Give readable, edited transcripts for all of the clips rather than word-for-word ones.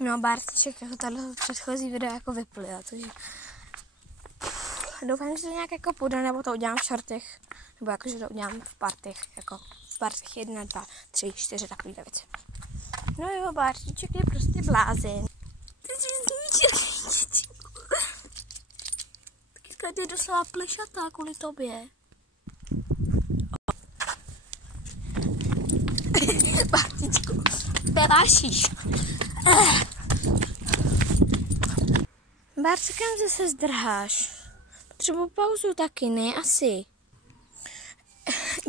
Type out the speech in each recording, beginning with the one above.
No, Bartíček jako tato předchozí video jako vyplil, takže doufám, že to nějak jako půjde, nebo to udělám v shortech, nebo jakože to udělám v partech, jako v partech 1, 2, 3, 4, takový věci. No jo, Bartíček je prostě blázen. Taky ty je doslova plešatá kvůli tobě. Bartíčku, pelášíš. Barčekem zase zdrháš. Potřebuji pauzu taky, ne? Asi.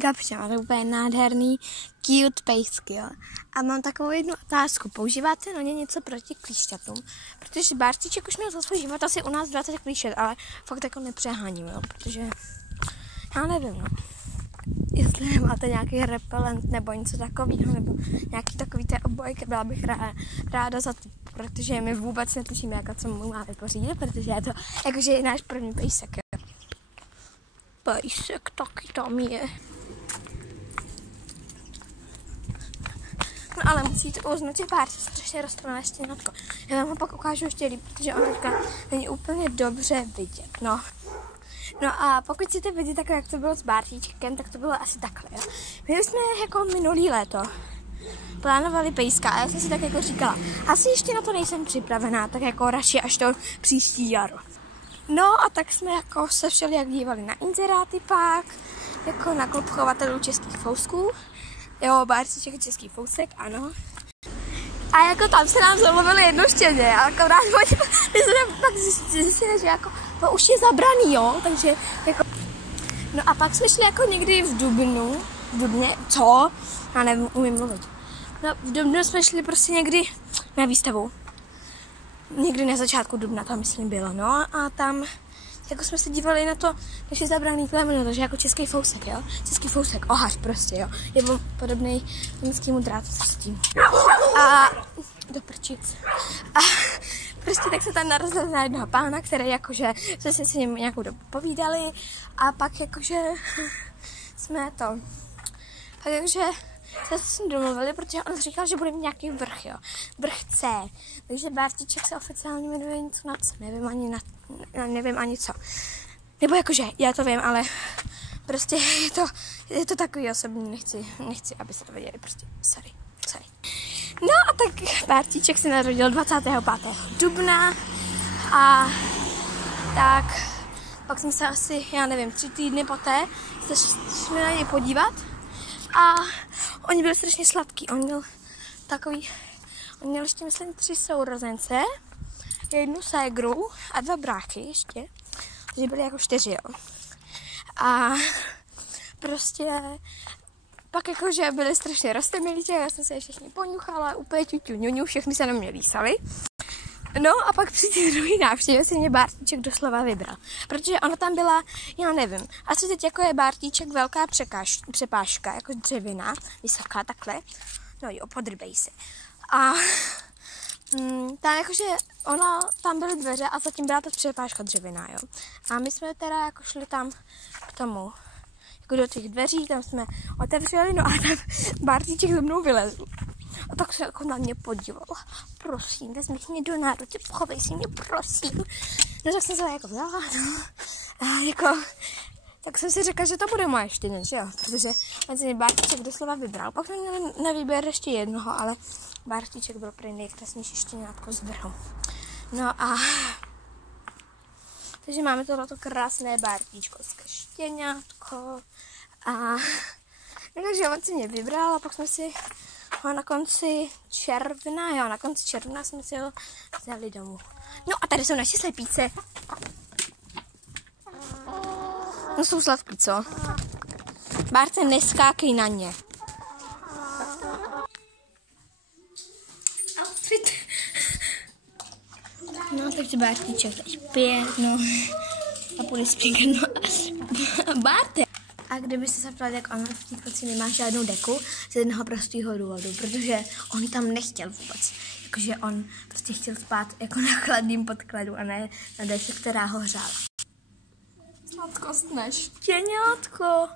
Gabča, máte úplně nádherný cute pejsky, jo. A mám takovou jednu otázku. Používáte na ně něco proti klíšťatům? Protože Bartíček už měl za svůj život asi u nás 20 klíšťat, ale fakt jako nepřeháním, jo. Protože já nevím, no. Jestli nemáte nějaký repelent nebo něco takového, nebo nějaký takový té obojky, byla bych ráda za to, protože my vůbec netušíme, jako co mu máme pořídit, protože je to jakože je náš první pejsek. Jo. Pejsek taky tam je. No ale musíte uznat, že Bart strašně roztrvaná štěňatko. Já vám ho pak ukážu ještě líp, protože on teďka není úplně dobře vidět, no. No a pokud chcete vidět takhle, jak to bylo s Bartíčkem, tak to bylo asi takhle, jo. My jsme jako minulý léto plánovali pejska a já jsem si tak jako říkala, asi ještě na to nejsem připravená, tak jako radši až to příští jaro. No a tak jsme jako se všelijak dívali na inzeráty pak, jako na klub chovatelů českých fousků. Jo, Bartíček je český fousek, ano. A jako tam se nám zamluvili jedno štěně, a akorát my jsme pak zjistili, že jako to už je zabraný, jo, takže jako... No a pak jsme šli jako někdy v Dubně, co? Já nevím, umím mluvit. No v Dubnu jsme šli prostě někdy na výstavu. Někdy na začátku dubna tam, myslím, bylo, no a tam jako jsme se dívali na to, než je zabraný plemeno, takže jako český fousek, jo? Český fousek, ohař prostě, jo? Je podobný německému drátostím. A do prčic. A prostě tak se tam narazili na jednoho pána, který jakože jsme si s ním nějakou dobu povídali a pak jakože jsme to, tak jakože se s ním domluvili, protože on říkal, že bude mít nějaký vrch, jo. Vrch C. Takže Bartíček se oficiálně jmenuje něco na C. Nevím ani co. Nebo jakože, já to vím, ale prostě je to takový osobní, nechci, aby se to věděli, prostě, sorry. No a tak Bartíček se narodil 25. dubna a tak pak jsme se asi, já nevím, 3 týdny poté šli na něj podívat a oni byli strašně sladký. On měl ještě, myslím, 3 sourozence, jednu ségru a 2 bráchy ještě, takže byli jako 4, jo. A prostě pak jakože byli strašně roztomilí, já jsem se je všichni poňuchala, úplně ťuťu, všechny se na mě lísaly. No a pak při té druhé návštěvě si mě Bartíček doslova vybral. Protože ona tam byla, já nevím, asi teď jako je Bartíček velká přepážka, jako dřevěná, vysoká takhle. No jo, podrbej se. A tam jakože tam byly dveře a zatím byla ta přepážka dřevěná, jo. A my jsme teda jako šli tam k tomu, jako do těch dveří, tam jsme otevřeli, no a tam Bartíček ze mnou vylezl. A tak se jako na mě podíval. Prosím, vezmi mě do náruče, pochovej si mě, prosím. No tak jsem se jako vzala, no. A jako, tak jsem si řekla, že to bude moje štěně, že jo? Protože mezi mě Bartíček doslova vybral. Pak jsem měl na výběr ještě jednoho, ale Bartíček byl prý nejkrásnější štěňátko z dveru. No a takže máme tohleto krásné Bartíčkovské štěňátko. A no, takže on si mě vybral a pak jsme si ho na konci června jsme si ho vzali domů. No a tady jsou naši slepíce. No jsou sladký, co? Bárce, neskákej na ně. Outfit. No, takže Bartíček teď pije, no. A půjde spíkat, no. Bárte. A kdybyste se ptali, jak on v té kloci nemá žádnou deku, z jednoho prostého důvodu, protože on tam nechtěl vůbec. Jakože on prostě chtěl spát jako na chladném podkladu a ne na dece, která ho hřála. Sladkostné štěňátko.